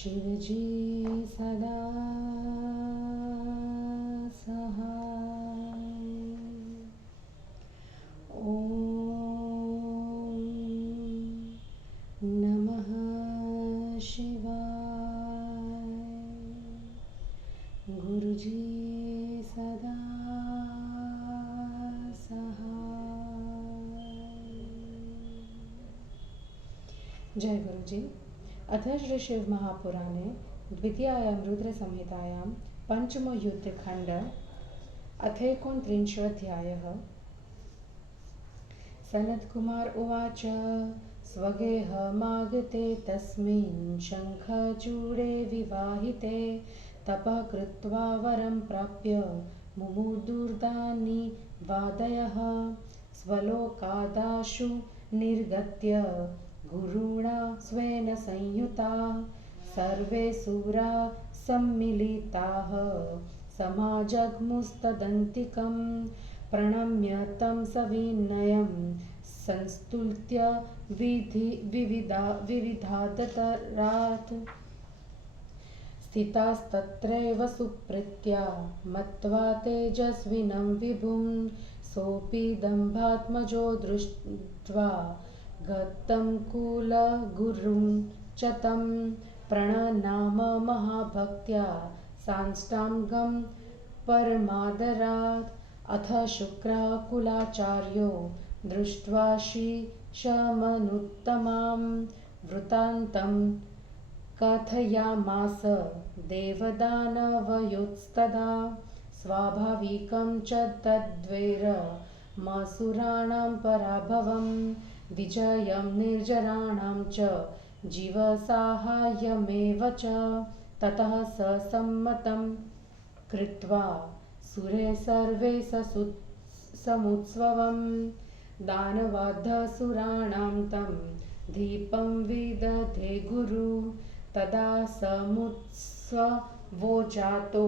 शिवजी सदा सहाय। ॐ नमः शिवाय। गुरुजी सदा सहाय। जय गुरुजी। अथ श्री शिव महापुराणे द्वितीयायां रुद्रसंहितायां पंचमो युद्धखण्ड अथैकोनत्रिंशोऽध्यायः। सनत्कुमार उवाच स्वगेहमागते तस्मिन् शङ्खचूडे विवाहिते तपः कृत्वा वरं प्राप्य मुमुदुर्दानि वादयः स्वलोकादाशु निर्गत्य गुरुणा स्वेन संयुताः सर्वे सुरा सम्मिलिताः समाजग्मुस्तदन्तिकं प्रणम्य तं सविनयं संस्तुत्य विविधादतरात् स्थितास्तत्रैव सुप्रीत्या मत्वा तेजस्विनं विभुं सोऽपि दम्भात्मजो दृष्ट्वा गतं कुलगुरुं च तं प्रणनाम महाभक्त्या साष्टाङ्गं परमादरात्। अथ शुक्रः कुलाचार्यो दृष्ट्वा शीशमनुत्तमां वृत्तान्तं कथयामास देवदानवयोस्तदा स्वाभाविकं च तद्वैरमसुराणां पराभवं विजयं निर्जराणां च जीवसाहाय्यमेव च। ततः स सम्मतं कृत्वा सुरे सर्वे समुत्सवं दानवाद्धसुराणां तं दीपं विदधे गुरु। तदा समुत्सवो जातो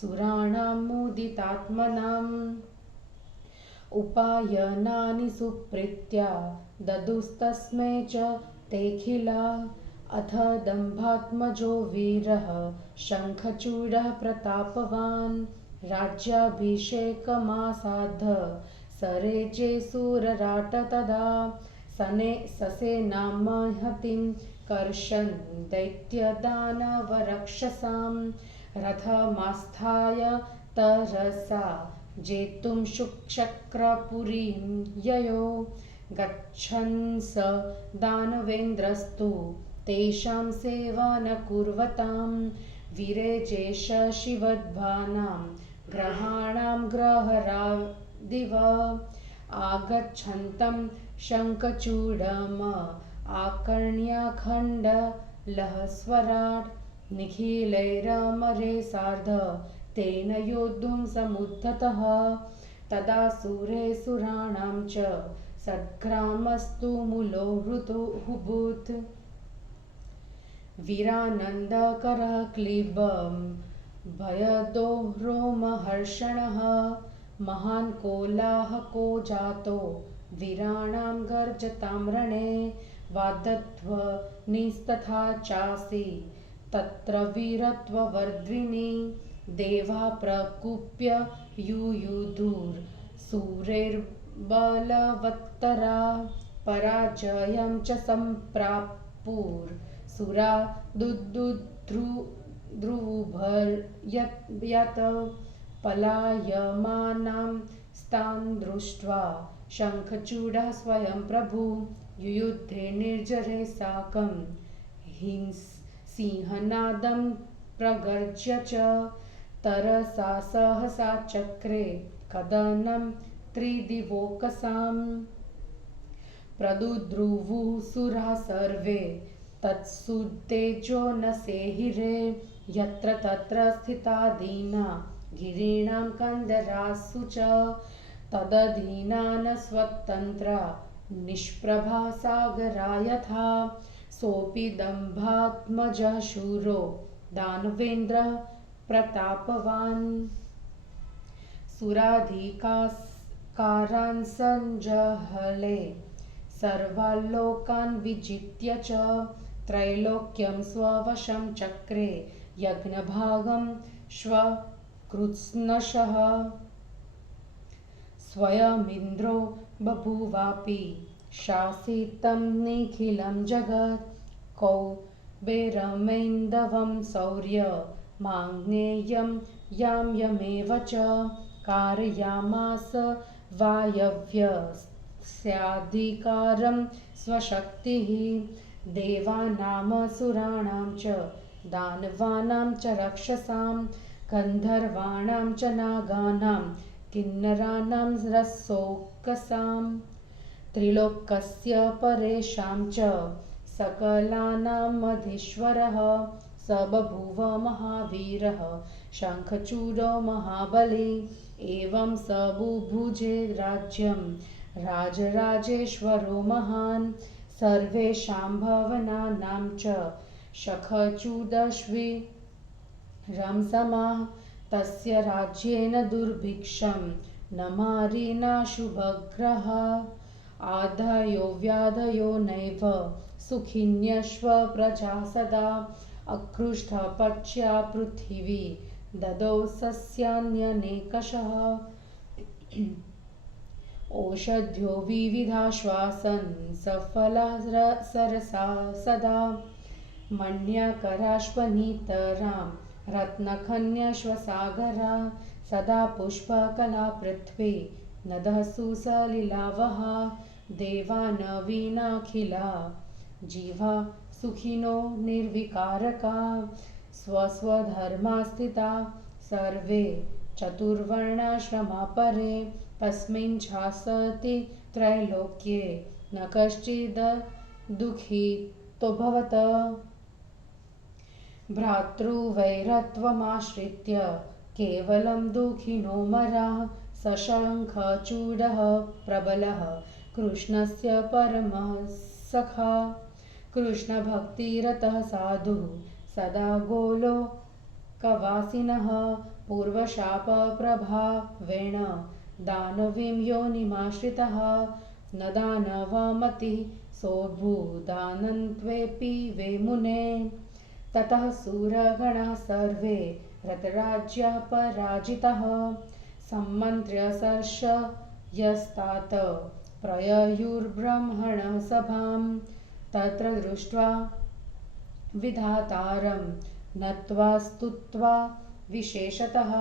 सुराणां मुदितात्मनाम् उपायनानि सुप्रीत्या ददुस्तस्मै च तेऽखिला। अथ दम्भात्मजो वीरः शङ्खचूडः प्रतापवान् राज्याभिषेकमासाद्य सरेजे सुरराट तदा ससेनां महतीं कर्षन् दैत्यदानवरक्षसां रथमास्थाय तरसा जेतुं शुचक्रपुरीं ययो। गच्छन् स दानवेन्द्रस्तु तेषां सेवानकुर्वतां विरेजेष शिवध्वानां ग्रहाणां ग्रहरादिव आगच्छन्तं शङ्खचूडम् आकर्ण्यखण्डलहस्वराट् निखिलैरमरे सार्ध तेन योद्धुं समुद्धतः। तदा सुरे सुराणां च सद्ग्रामस्तु मूलो हृतुहुभूत् वीरानन्दकरः क्लीबं भयदो रोमहर्षणः महान् कोलाहको जातो वीराणां गर्जतां रणे वादध्वनिस्तथा चासि तत्र वीरत्ववर्धिनी देवा प्रकुप्य युयुधुर् सूरैर्बलवत्तरा पराजयं च सम्प्रापुर् सुरा दुद्रुभर्यत् पलायमानां स्तान् दृष्ट्वा शङ्खचूडः स्वयं प्रभु युयुधे निर्जरे साकं सिंहनादं प्रगर्ज्य च तरसा सहसा चक्रे कदनं त्रिदिवोकसां प्रदुद्रुवुः सुराः सर्वे तत्सुतेजो न सेहिरे यत्र तत्र स्थिता दीना गिरीणां कन्दरासु च तदधीना न स्वतन्त्रा निष्प्रभा सागरा यथा सोऽपि दम्भात्मजः शूरो दानवेन्द्रः प्रतापवान् सुराधिकारान् सञ्जहले सर्वान् लोकान् विजित्य च त्रैलोक्यं स्ववशं चक्रे यज्ञभागं श्वकृत्स्नशः स्वयमिन्द्रो बभूवापि शासितं निखिलं जगत् कौबेरमेन्दवं शौर्यमाङ्नेयं याम्यमेव च कारयामास वायव्यस्याधिकारं स्वशक्तिः देवानामसुराणां च दानवानां च रक्षसां गन्धर्वाणां च नागानां किन्नराणां रसोकसां त्रिलोकस्य परेषां च सकलानामधीश्वरः स बभूव महावीरः शङ्खचूडो महाबली एवं स बुभुजे राज्यं राजराजेश्वरो महान् सर्वेषां भवनानां च शङ्खचूडश्विरं समाः तस्य राज्येन दुर्भिक्षं न मारी न शुभग्रह आधयो व्याधयो नैव सुखिन्यश्व प्रजा सदा अकृष्टपच्या पृथिवी ददौ सस्यान्यनेकशः ओषध्यो विविधाश्वासन् सफलसरसा सदा मण्यकराश्वनीतरां रत्नखन्यश्वसागरा सदा पुष्पकला पृथ्वी नदःसु सलिलावहा देवानवीनाखिला जीवा सुखिनो निर्विकारका स्वस्वधर्मास्थिता सर्वे चतुर्वर्णाश्रमा परे तस्मिन् झासति त्रैलोक्ये न कश्चिद् दुःखितो भवत् भ्रातृवैरत्वमाश्रित्य केवलं दुःखिनो मराः सशङ्खचूडः प्रबलः कृष्णस्य परमः सखा कृष्णभक्तिरतः साधुः सदा गोलोकवासिनः पूर्वशापप्रभावेण दानवीं योनिमाश्रितः न दानवमतिः सोऽभूदानन्त्वेऽपि वे मुने ततः सुरगणाः सर्वे रतराज्यः पराजितः सम्मन्त्र्य सर्षयस्तात प्रययुर्ब्रह्मणः सभां तत्र दृष्ट्वा विधातारं नत्वा स्तुत्वा विशेषतः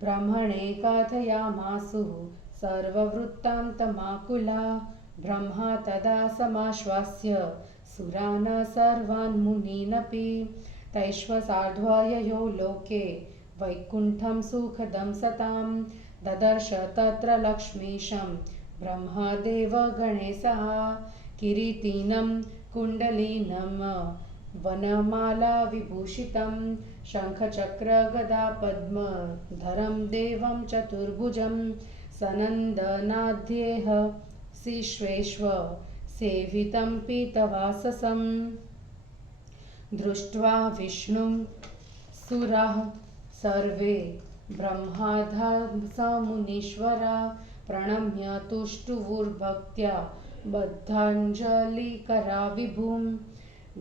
ब्रह्मणे कथयामासुः सर्ववृत्तान्तमाकुला ब्रह्मा तदा समाश्वास्य सुरान् सर्वान् मुनीनपि तैश्वसार्ध्वययो लोके वैकुण्ठं सुखदं सतां ददर्श तत्र लक्ष्मीशं ब्रह्मदेव गणेशः किरीटिनं कुण्डलिनं वनमाला विभूषितं शङ्खचक्रगदापद्मधरं देवं चतुर्भुजं सनन्दनाद्येह शिश्वेश्व सेवितं पीतवाससं दृष्ट्वा विष्णुं सुराः सर्वे ब्रह्माद्यमुनीश्वरा प्रणम्य तुष्टुवुर्भक्त्या बद्धाञ्जलिकरा विभुं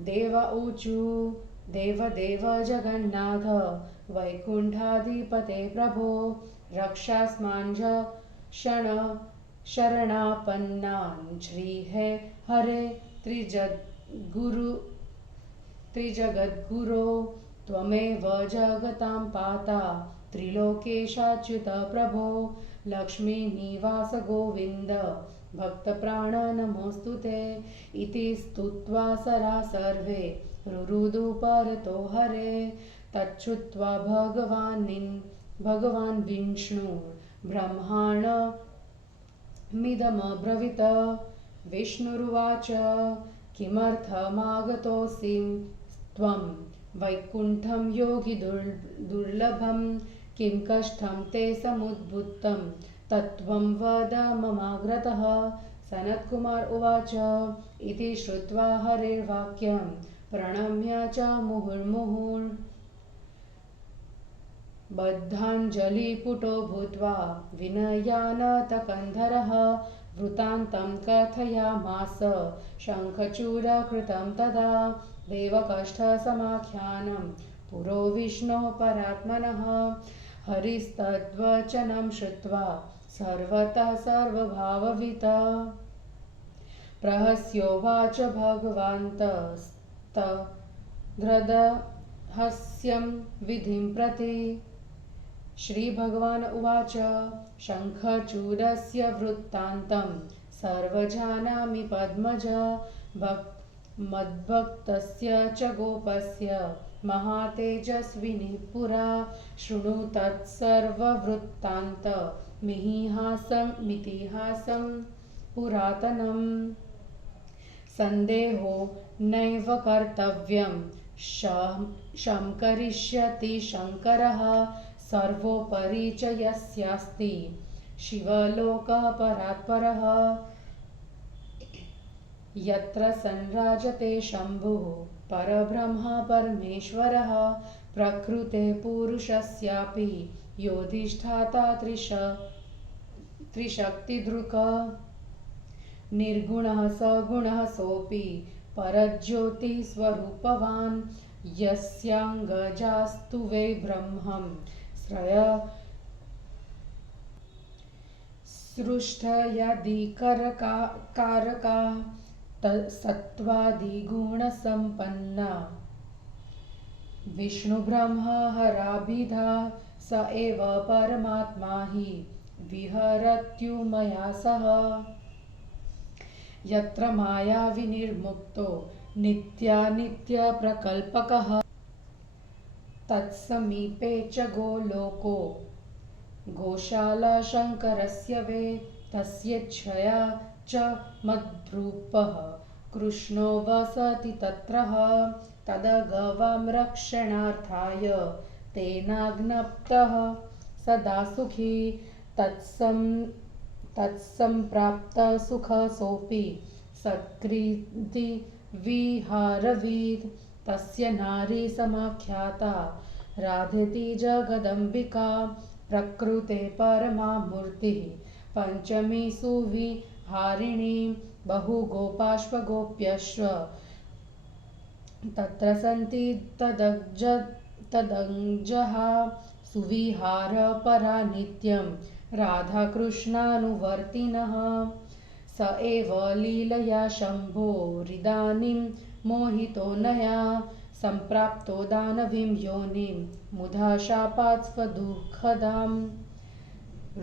देव ऊचु देवदेव जगन्नाथ वैकुण्ठाधिपते प्रभो रक्षास्माञ्ज शरणापन्नान् श्रीहे हरे त्रिजगद्गुरो त्वमेव जगतां पाता त्रिलोकेशाच्युत प्रभो लक्ष्मीनिवास गोविन्द भक्तप्राण नमोऽस्तु ते इति स्तुत्वा सरा सर्वे रुरुदु परतो हरे तच्छ्रुत्वा भगवान् विष्णु ब्रह्माणमिदमब्रवीत् विष्णुरुवाच किमर्थमागतोऽसि त्वं वैकुण्ठं योगि दुर्लभं किं कष्टं ते समुद्भूतं तत्त्वं वद ममाग्रतः सनत्कुमार उवाच इति श्रुत्वा हरेर्वाक्यं प्रणम्य च मुहुर्मुहुः बद्धाञ्जलिपुटो भूत्वा विनयानतकन्धरः वृत्तान्तं कथयामास शङ्खचूडकृतं तदा देवकष्ठसमाख्यानं पुरो विष्णोः परात्मनः हरिस्तद्वचनं श्रुत्वा सर्वतः सर्वभावविता प्रहस्योवाच भगवान्तस्तघ्रदहस्यं विधिं प्रति श्रीभगवान् उवाच शङ्खचूडस्य वृत्तान्तं सर्वजानामि पद्मज मद्भक्तस्य च गोपस्य महातेजस्विनी पुरा शृणु तत्सर्ववृत्तान्तमितिहासं पुरातनम् सन्देहो नैव कर्तव्यं शङ्करिष्यति शङ्करः सर्वोपरि च यस्यास्ति शिवलोकः परात्परः यत्र संराजते शम्भुः परब्रह्म परमेश्वरः प्रकृते पुरुषस्यापि योऽधिष्ठाता त्रिशक्तिधृक् निर्गुणः सगुणः सोऽपि परज्योतिस्वरूपवान् यस्याङ्गजास्तु वै ब्रह्मं सृष्टयादिकारका सत्त्वादिगुणसम्पन्ना विष्णुब्रह्महराभिधा स एव परमात्मा हि विहरत्युमया सह यत्र माया विनिर्मुक्तो नित्यानित्यप्रकल्पकः तत्समीपे च गोलोको गोशाला शङ्करस्य वे तस्येच्छया च मद्रूपः कृष्णो वसति तत्रः तदगवां रक्षणार्थाय तेनाज्ञप्तः सदा सुखी तत्सम्प्राप्तः सुखसोऽपि सत्कृति विहारवीत् तस्य नारी समाख्याता राधेति जगदम्बिका प्रकृते परमा मूर्तिः पञ्चमी सुविहारिणी बहुगोपाश्वगोप्यश्व तत्र सन्ति तदङ्जः सुविहारपरा नित्यं राधाकृष्णानुवर्तिनः स एव लीलया शम्भोरिदानीं मोहितोऽनया सम्प्राप्तो दानवीं योनिं मुधा शापात् स्वदुःखदां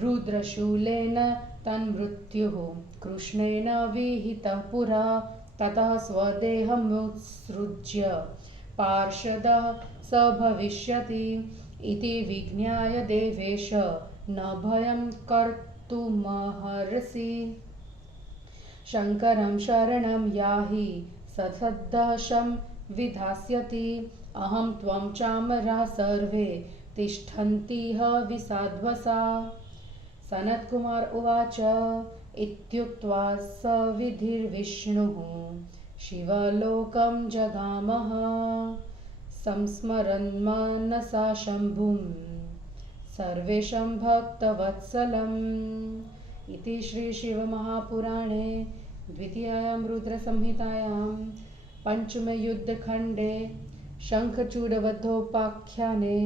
रुद्रशूलेन तन्मृत्युः कृष्णेन विहितः पुरा ततः स्वदेहमुत्सृज्य पार्षदः स भविष्यति इति विज्ञाय देवेश न भयं कर्तुमर्हसि शङ्करं शरणं याहि सदशं विधास्यति अहं त्वं चामराः सर्वे तिष्ठन्तिह विसाध्वसा सनत्कुमार उवाच इत्युक्त्वा स विधिर्विष्णुः शिवलोकं जगामः संस्मरन् मनसा शम्भुं सर्वेशं भक्तवत्सलम् इति श्रीशिवमहापुराणे द्वितीयायां रुद्रसंहितायां पञ्चमे युद्धखण्डे शङ्खचूडवधोपाख्याने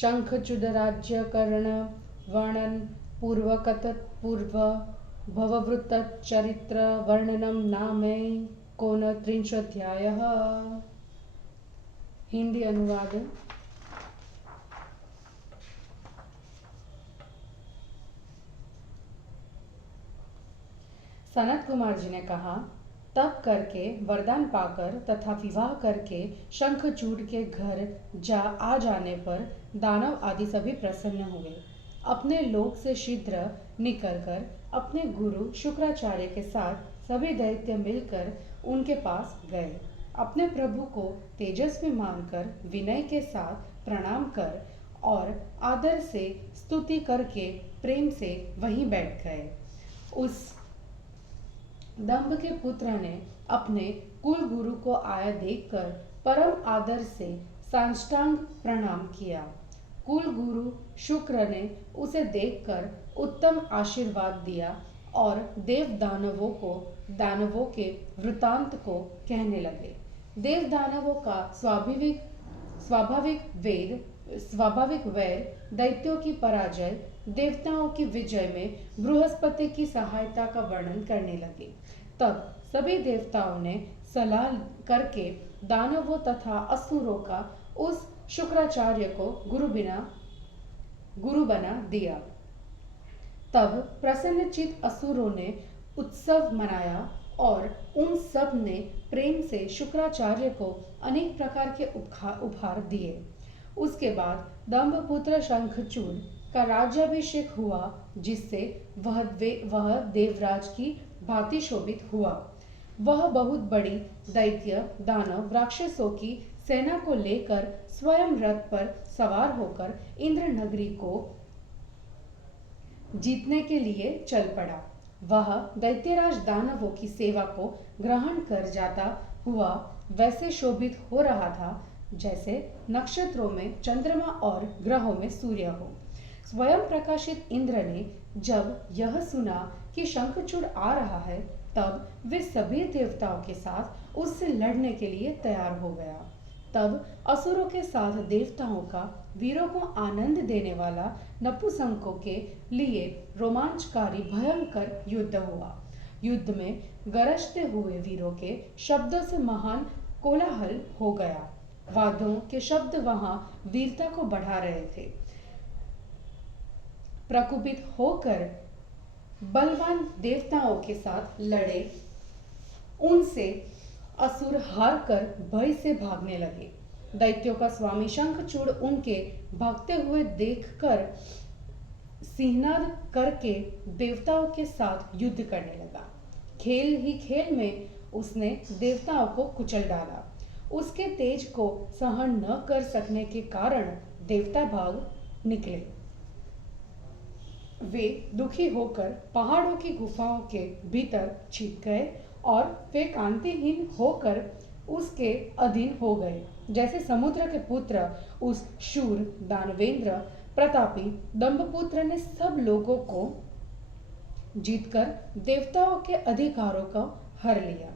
शङ्खचूडराज्यकरणवर्णनपूर्वकतत्पूर्वभववृत्तचरित्रवर्णनं नामैकोनत्रिंशोऽध्यायः। हिंदी अनुवाद। सनत कुमार जी ने कहा, तप करके वरदान पाकर तथा विवाह करके शंखचूड के घर आ जाने पर दानव आदि सभी प्रसन्न हुए। अपने लोक से शीघ्र निकलकर अपने गुरु शुक्राचार्य के साथ सभी दैत्य मिलकर उनके पास गए। अपने प्रभु को तेजस्वी मानकर विनय के साथ प्रणाम कर और आदर से स्तुति करके प्रेम से वहीं बैठ गए। उस दंभ के पुत्र ने अपने कुल गुरु को आया देखकर परम आदर से साष्टांग प्रणाम किया। कुल गुरु शुक्र ने उसे देखकर उत्तम आशीर्वाद दिया और देव दानवों के वृतांत को कहने लगे। देव दानवों का स्वाभाविक वैर, दैत्यों की पराजय, देवताओं की विजय में बृहस्पति की सहायता का वर्णन करने लगे। तब सभी देवताओं ने सलाह करके दानवों तथा असुरों का उस शुक्राचार्य को गुरु बना दिया। तब प्रसन्नचित्त असुरों ने उत्सव मनाया और उन सब ने प्रेम से शुक्राचार्य को अनेक प्रकार के उपहार दिए। उसके बाद दंभपुत्र शंखचूड़ का राज्याभिषेक हुआ, जिससे वह देवराज की भांति शोभित हुआ। वह बहुत बड़ी दैत्य दानव राक्षसों की सेना को लेकर स्वयं रथ पर सवार होकर इंद्र नगरी को जीतने के लिए चल पड़ा। वह दैत्यराज दानवों की सेवा को ग्रहण कर जाता हुआ वैसे शोभित हो रहा था जैसे नक्षत्रों में चंद्रमा और ग्रहों में सूर्य हो। स्वयं प्रकाशित इंद्र ने जब यह सुना कि शंखचूड़ आ रहा है, तब वे सभी देवताओं के साथ उससे लड़ने के लिए तैयार हो गया। तब असुरों के साथ देवताओं का वीरों को आनंद देने वाला नपुंसकों के लिए रोमांचकारी भयंकर युद्ध हुआ। युद्ध में गरजते हुए वीरों के शब्दों से महान कोलाहल हो गया। वाद्यों के शब्द वहां वीरता को बढ़ा रहे थे। प्रकुपित होकर बलवान देवताओं के साथ लड़े उनसे असुर हार कर भय से भागने लगे। दैत्यों का स्वामी शंखचूड़ उनके भागते हुए देखकर सिंहनाद करके देवताओं के साथ युद्ध करने लगा। खेल ही खेल में उसने देवताओं को कुचल डाला। उसके तेज को सहन न कर सकने के कारण देवता भाग निकले। वे दुखी होकर पहाड़ों की गुफाओं के भीतर छिप गए और वे कांतिहीन होकर उसके अधीन हो गए। जैसे समुद्र के पुत्र उस शूर दानवेंद्र प्रतापी दंभपुत्र ने सब लोगों को जीतकर देवताओं के अधिकारों को हर लिया।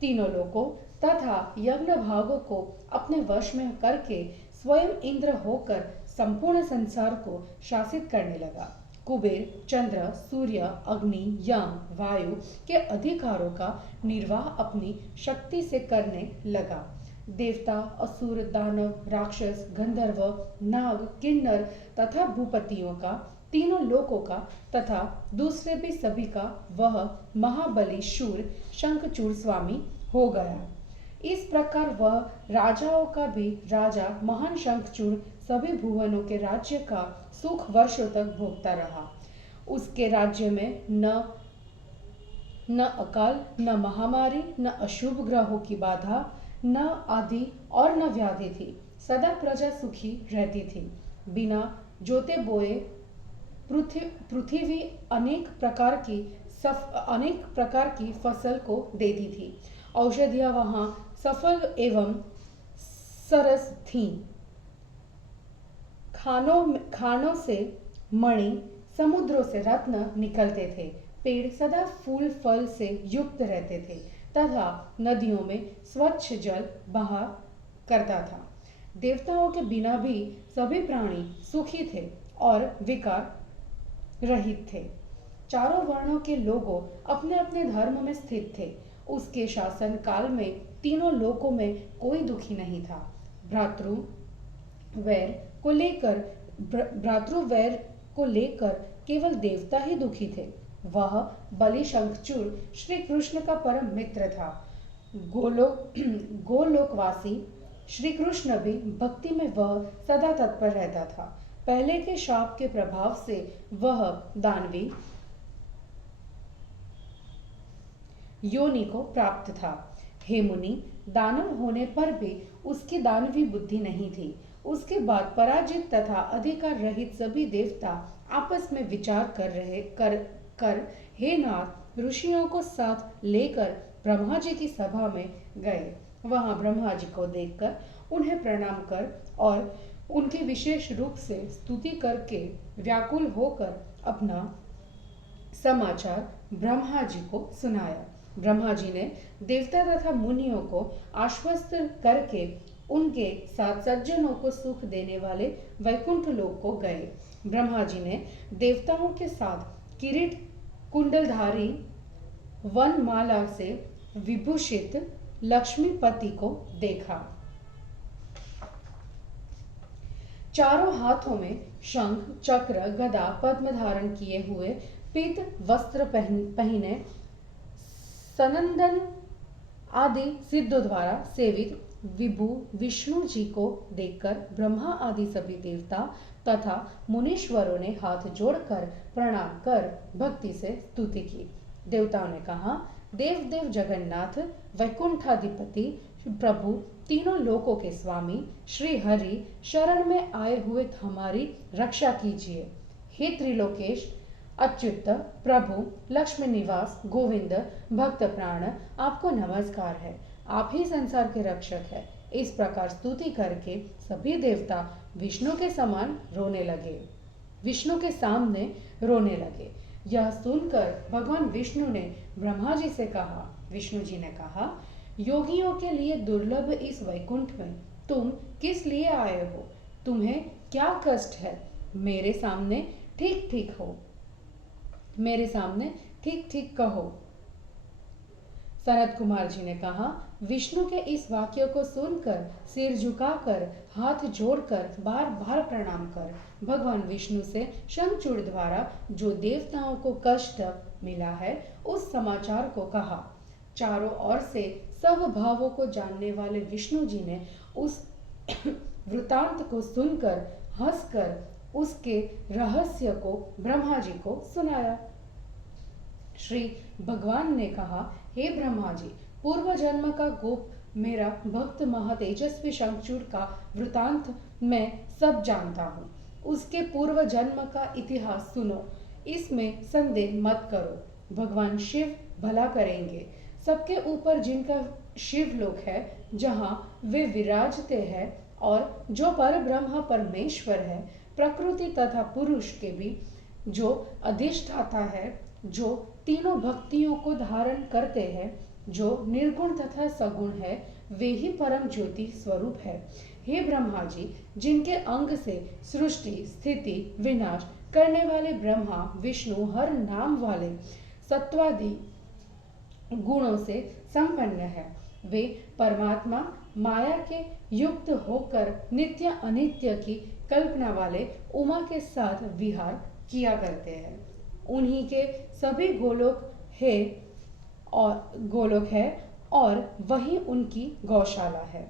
तीनों लोगों तथा यज्ञ भागों को अपने वश में करके स्वयं इंद्र होकर संपूर्ण संसार को शासित करने लगा। कुबेर चंद्र सूर्य अग्नि यम वायु के अधिकारों का निर्वाह अपनी शक्ति से करने लगा। देवता असुर दानव राक्षस गंधर्व नाग किन्नर तथा भूपतियों का तीनों लोकों का तथा दूसरे भी सभी का वह महाबली शूर शंखचूड़ स्वामी हो गया। इस प्रकार वह राजाओं का भी राजा महान शंखचूड़ सभी भुवनों के राज्य का सुख वर्षों तक भोगता रहा। उसके राज्य में न अकाल न महामारी न अशुभ ग्रहों की बाधा न आदि और न व्याधि थी। सदा प्रजा सुखी रहती थी। बिना जोते बोए पृथ्वी अनेक प्रकार की फसल को देती थी। औषधियां वहां सफल एवं सरस थीं। खानों से मणि समुद्रों से रत्न निकलते थे। पेड़ सदा फूल फल से युक्त रहते थे तथा नदियों में स्वच्छ जल बहा करता था। देवताओं के बिना भी सभी प्राणी सुखी थे और विकार रहित थे। चारों वर्णों के लोगों अपने अपने धर्म में स्थित थे। उसके शासन काल में तीनों लोकों में कोई दुखी नहीं था। भ्रातृवैर को लेकर केवल देवता ही दुखी थे। वह बलि शंखचूड़ श्री कृष्ण का परम मित्र था। गोलोकवासी श्री कृष्ण भी भक्ति में वह सदा तत्पर रहता था। पहले के शाप के प्रभाव से वह दानवी योनि को प्राप्त था। हे मुनि, दानव होने पर भी उसकी दानवी बुद्धि नहीं थी। उसके बाद पराजित तथा अधिकार रहित सभी देवता आपस में विचार कर हे नाथ ऋषियों को साथ लेकर ब्रह्मा जी की सभा में गए। वहां ब्रह्मा जी को देखकर उन्हें प्रणाम कर और उनकी विशेष रूप से स्तुति करके व्याकुल होकर अपना समाचार ब्रह्मा जी को सुनाया। ब्रह्मा जी ने देवता तथा मुनियों को आश्वस्त करके उनके साथ सज्जनों को सुख देने वाले वैकुंठ लोक को गए। ब्रह्मा जी ने देवताओं के साथ किरीट कुंडलधारी वनमाला से विभूषित लक्ष्मीपति को देखा। चारों हाथों में शंख, चक्र, गदा, पद्म धारण किए हुए, पीत वस्त्र पहने, सनंदन आदि सिद्धों द्वारा सेवित विभु विष्णु जी को देखकर ब्रह्मा आदि सभी देवता तथा मुनीश्वरों ने हाथ जोड़कर प्रणाम कर भक्ति से स्तुति की। देवताओं ने कहा, देव देव जगन्नाथ, वैकुंठाधिपति प्रभु, तीनों लोकों के स्वामी श्री हरि, शरण में आए हुए हमारी रक्षा कीजिए। हे त्रिलोकेश अच्युत प्रभु, लक्ष्मी निवास गोविंद, भक्त प्राण, आपको नमस्कार है। आप ही संसार के रक्षक है। इस प्रकार स्तुति करके सभी देवता विष्णु के समान रोने लगे, विष्णु के सामने रोने लगे। यह सुनकर भगवान विष्णु ने ब्रह्मा जी से कहा, विष्णु जी ने कहा, योगियों के लिए दुर्लभ इस वैकुंठ में तुम किस लिए आए हो? तुम्हें क्या कष्ट है? मेरे सामने ठीक ठीक हो, मेरे सामने ठीक ठीक कहो। सनत कुमार जी ने कहा, विष्णु के इस वाक्य को सुनकर सिर झुकाकर हाथ जोड़कर बार बार प्रणाम कर भगवान विष्णु से शंखचूड़ द्वारा जो देवताओं को कष्ट मिला है उस समाचार को कहा। चारों ओर से सब भावों को जानने वाले विष्णु जी ने उस वृतांत को सुनकर हंसकर उसके रहस्य को ब्रह्मा जी को सुनाया। श्री भगवान ने कहा, हे ब्रह्मा जी, पूर्व जन्म का गोप मेरा भक्त महातेजस्वी शंखचूड़ का वृतांत मैं सब जानता हूँ। उसके पूर्व जन्म का इतिहास सुनो, इसमें संदेह मत करो। भगवान शिव भला करेंगे। सबके ऊपर जिनका शिवलोक है, जहाँ वे विराजते हैं और जो पर ब्रह्मा परमेश्वर है, प्रकृति तथा पुरुष के भी जो अधिष्ठाता है, जो तीनों भक्तियों को धारण करते हैं, जो निर्गुण तथा सगुण है, वे ही परम ज्योति स्वरूप है। हे ब्रह्मा जी, जिनके अंग से सृष्टि स्थिति विनाश करने वाले ब्रह्मा विष्णु हर नाम वाले सत्वादि गुणों से संपन्न है, वे परमात्मा माया के युक्त होकर नित्य अनित्य की कल्पना वाले उमा के साथ विहार किया करते हैं। उन्हीं के सभी गोलोक है और वही उनकी गौशाला है।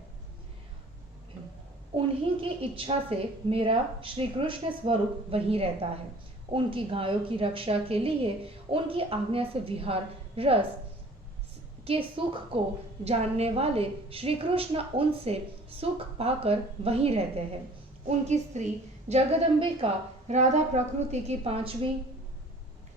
उन्हीं की इच्छा से मेरा श्री कृष्ण स्वरूप वहीं रहता है। उनकी गायों की रक्षा के लिए उनकी आज्ञा से विहार रस के सुख को जानने वाले श्री कृष्ण उनसे सुख पाकर वहीं रहते हैं। उनकी स्त्री जगदम्बिका राधा प्रकृति की पांचवी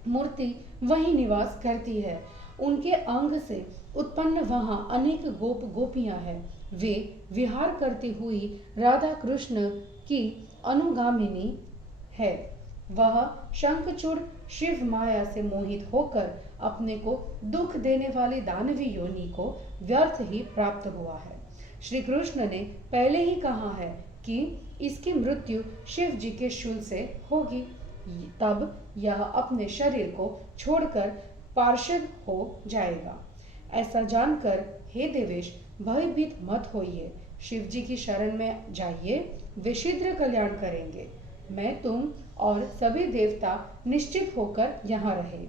मूर्ति वहीं निवास करती है। उनके अंग से उत्पन्न वहां अनेक गोप गोपियां हैं। वे विहार करती हुई राधा कृष्ण की अनुगामिनी है। वह शंखचूड़ शिव माया से मोहित होकर अपने को दुख देने वाली दानवी योनि को व्यर्थ ही प्राप्त हुआ है। श्री कृष्ण ने पहले ही कहा है कि इसकी मृत्यु शिव जी के शूल से होगी, तब यह अपने शरीर को छोड़कर पार्षद हो जाएगा। ऐसा जानकर हे देवेश भयभीत मत होइए, शिव जी की शरण में जाइए, वे शीघ्र कल्याण करेंगे। मैं तुम और सभी देवता निश्चित होकर यहाँ रहे।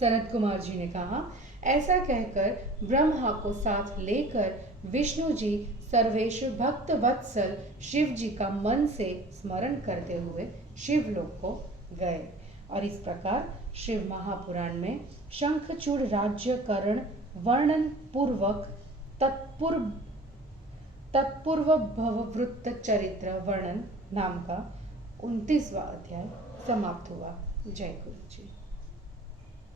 सनत कुमार जी ने कहा, ऐसा कहकर ब्रह्मा को साथ लेकर विष्णु जी सर्वेश भक्त वत्सल शिव जी का मन से स्मरण करते हुए शिवलोक को गए। और इस प्रकार शिव महापुराण में शंखचूड़ राज्य करण वर्णन पूर्वक तत्पूर्व भववृत्त चरित्र वर्णन नाम का 29वां अध्याय समाप्त हुआ। जय गुरु जी।